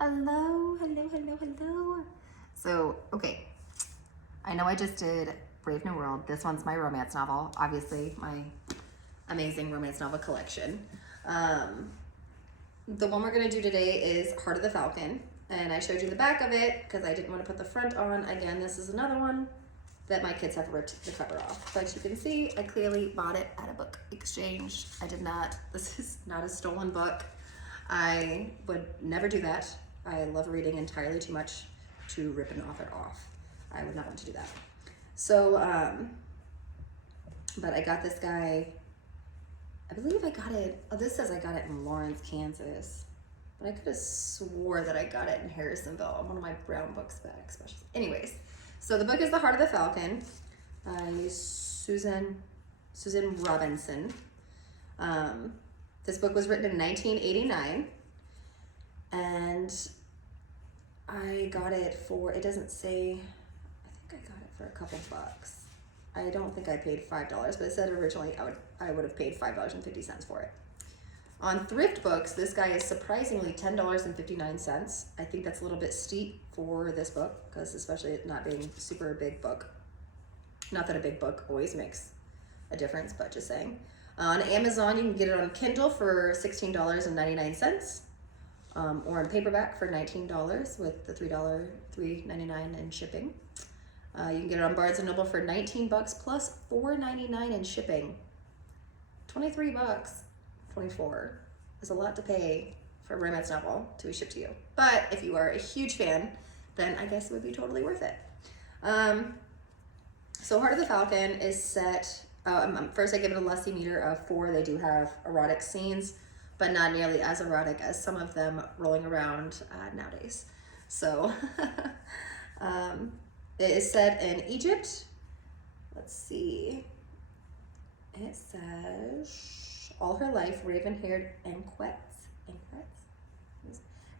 Hello, hello, hello, hello. So, okay, I know I just did Brave New World. This one's my romance novel, obviously, my amazing romance novel collection. The one we're gonna do today is Heart of the Falcon, and I showed you the back of it because I didn't want to put the front on. Again, this is another one that my kids have ripped the cover off. But you can see, I clearly bought it at a book exchange. I did not, this is not a stolen book. I would never do that. I love reading entirely too much to rip an author off. I would not want to do that. So, but I got this guy, I believe I got it, oh, this says I got it in Lawrence, Kansas. But I could have swore that I got it in Harrisonville on one of my brown books back specials. Anyways, so the book is The Heart of the Falcon by Suzanne Robinson. This book was written in 1989, and I got it for, it doesn't say, I think I got it for a couple bucks. I don't think I paid $5, but it said originally I would have paid $5.50 for it. On Thrift Books, this guy is surprisingly $10.59. I think that's a little bit steep for this book, because especially it not being a super big book. Not that a big book always makes a difference, but just saying. On Amazon, you can get it on Kindle for $16.99, or in paperback for $19 with the $3.99 in shipping. You can get it on Barnes & Noble for 19 bucks plus $4.99 in shipping. 23 bucks, 24 is a lot to pay for a romance novel to be shipped to you. But if you are a huge fan, then I guess it would be totally worth it. So Heart of the Falcon is set, first I give it a Lusty meter of 4. They do have erotic scenes, but not nearly as erotic as some of them rolling around nowadays. So it is set in Egypt. Let's see. It says, all her life, raven-haired Anquets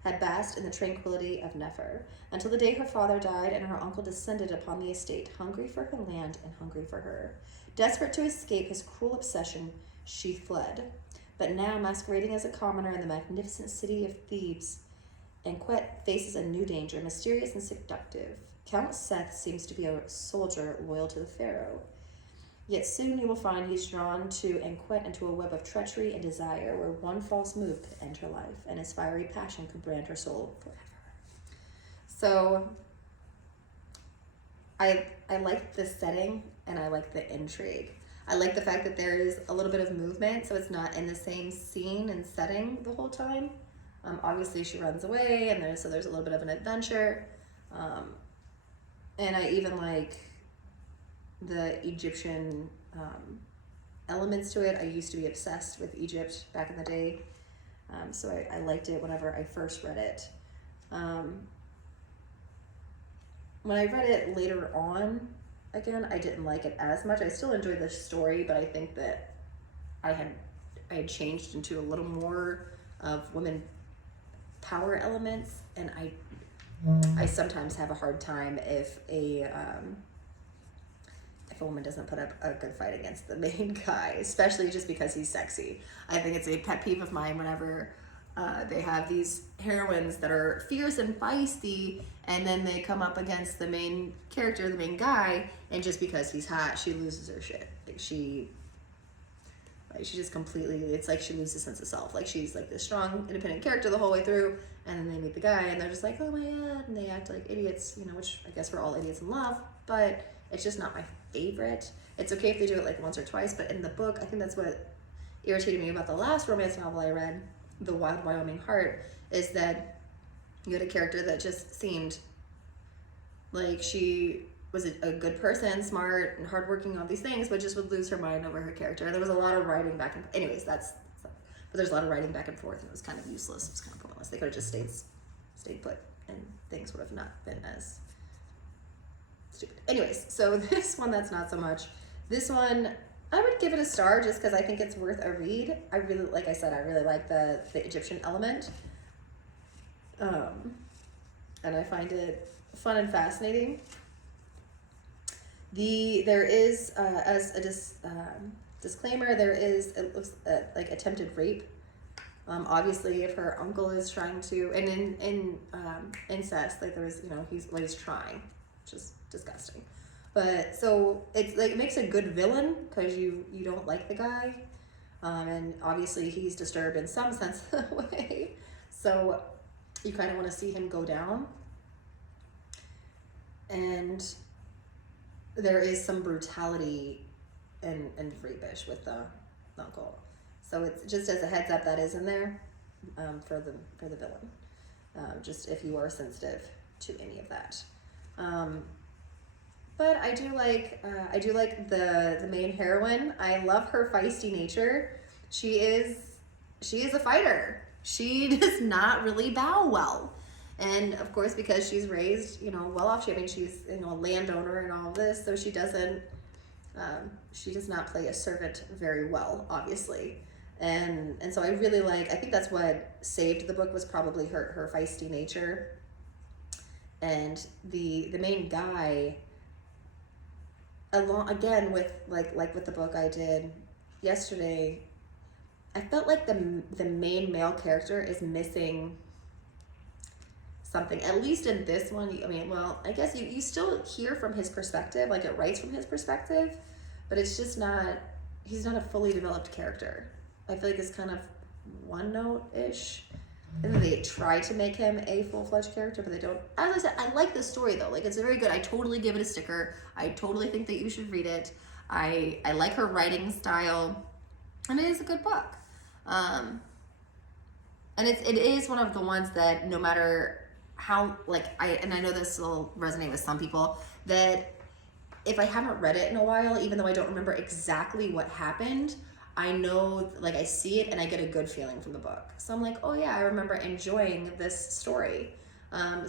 had basked in the tranquility of Nefer, until the day her father died and her uncle descended upon the estate, hungry for her land and hungry for her. Desperate to escape his cruel obsession, she fled. But now, masquerading as a commoner in the magnificent city of Thebes, Anquet faces a new danger, mysterious and seductive. Count Seth seems to be a soldier loyal to the pharaoh. Yet soon you will find he's drawn to Anquet into a web of treachery and desire, where one false move could end her life, and his fiery passion could brand her soul forever. So I like the setting, and I like the intrigue. I like the fact that there is a little bit of movement, so it's not in the same scene and setting the whole time. Obviously she runs away, and there's a little bit of an adventure. And I even like the Egyptian elements to it. I used to be obsessed with Egypt back in the day, so I liked it whenever I first read it. When I read it later on, again, I didn't like it as much. I still enjoyed the story, but I think that I had changed into a little more of women power elements, and I sometimes have a hard time if a woman doesn't put up a good fight against the main guy, especially just because he's sexy. I think it's a pet peeve of mine whenever they have these heroines that are fierce and feisty, and then they come up against the main character, the main guy, and just because he's hot, she loses her shit. Like she just completely, it's like she loses sense of self. Like she's like this strong, independent character the whole way through, and then they meet the guy, and they're just like, oh my god, and they act like idiots, which I guess we're all idiots in love, but it's just not my favorite. It's okay if they do it like once or twice, but in the book, I think that's what irritated me about the last romance novel I read, The Wild Wyoming Heart, is that you had a character that just seemed like she was a good person, smart and hardworking, all these things, but just would lose her mind over her character. And there was a lot of writing back and anyways, but there's a lot of writing back and forth, and it was kind of useless. It was kind of pointless. They could have just stayed put, and things would have not been as stupid. Anyways, so this one, that's not so much. This one, I would give it a star just because I think it's worth a read. I really, like I said, I really like the Egyptian element. And I find it fun and fascinating. There is, as a disclaimer, there is, it looks like attempted rape Obviously, if her uncle is trying to, and in incest, like there was, you know, he's trying, which is disgusting. But so it's like it makes a good villain because you don't like the guy, and obviously he's disturbed in some sense of the way. So you kind of want to see him go down. And there is some brutality and rapish with the uncle. So it's just as a heads up, that is in there for the villain. Just if you are sensitive to any of that. But I do like the main heroine. I love her feisty nature. She is a fighter. She does not really bow well. And of course, because she's raised, you know, well off, she's, you know, a landowner and all of this, so she does not play a servant very well, obviously. And so I really I think that's what saved the book, was probably her feisty nature. And the main guy, again with with the book I did yesterday, I felt like the main male character is missing something, at least in this one. I mean, well, I guess you still hear from his perspective, like it writes from his perspective, but it's just not, he's not a fully developed character. I feel like it's kind of one note-ish. And then they try to make him a full-fledged character, but they don't. As I said, I like the story though. Like, it's very good. I totally give it a sticker. I totally think that you should read it. I like her writing style, and it is a good book. And it is one of the ones that no matter how, I know this will resonate with some people, that if I haven't read it in a while, even though I don't remember exactly what happened, I know, I see it and I get a good feeling from the book. So I'm like, oh yeah, I remember enjoying this story. And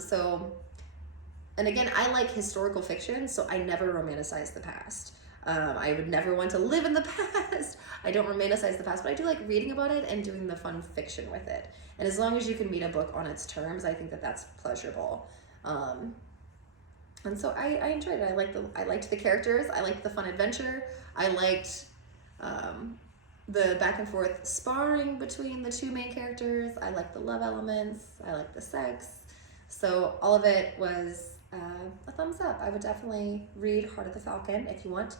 again, I like historical fiction, so I never romanticize the past. I would never want to live in the past. I don't romanticize the past, but I do like reading about it and doing the fun fiction with it. And as long as you can read a book on its terms, I think that that's pleasurable. And so I enjoyed it. I liked the characters. I liked the fun adventure. I liked the back and forth sparring between the two main characters. I liked the love elements. I liked the sex. So all of it was a thumbs up. I would definitely read Heart of the Falcon if you want.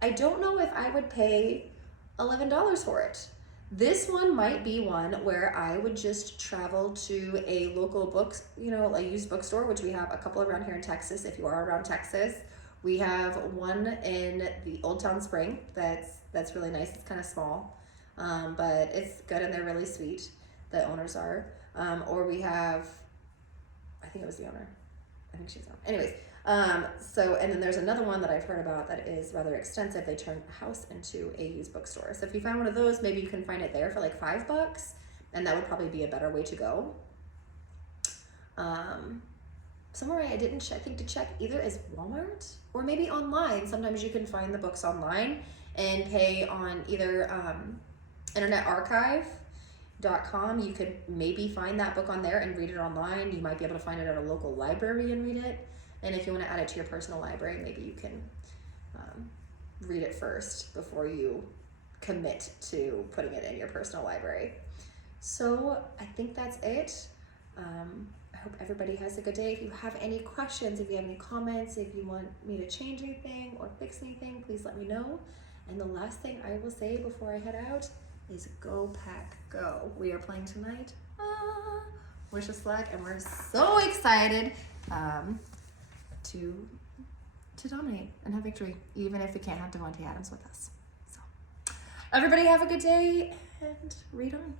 I don't know if I would pay $11 for it. This one might be one where I would just travel to a local books, a used bookstore, which we have a couple around here in Texas. If you are around Texas, we have one in the Old Town Spring that's really nice. It's kind of small, but it's good and they're really sweet. The owners are. Or we have, I think it was the owner. I think she's on. Anyways, and then there's another one that I've heard about that is rather extensive. They turn a house into a used bookstore. So if you find one of those, maybe you can find it there for like $5, and that would probably be a better way to go. Somewhere I didn't check, I think to check either is Walmart or maybe online. Sometimes you can find the books online and pay on either Internet Archive.com. You could maybe find that book on there and read it online. You might be able to find it at a local library and read it. And if you want to add it to your personal library, maybe you can read it first before you commit to putting it in your personal library. So I think that's it. I hope everybody has a good day. If you have any questions, if you have any comments, if you want me to change anything or fix anything, please let me know. And the last thing I will say before I head out is go pack go. We are playing tonight. Wish us luck, and we're so excited to dominate and have victory, even if we can't have Devontae Adams with us. So everybody have a good day and read on.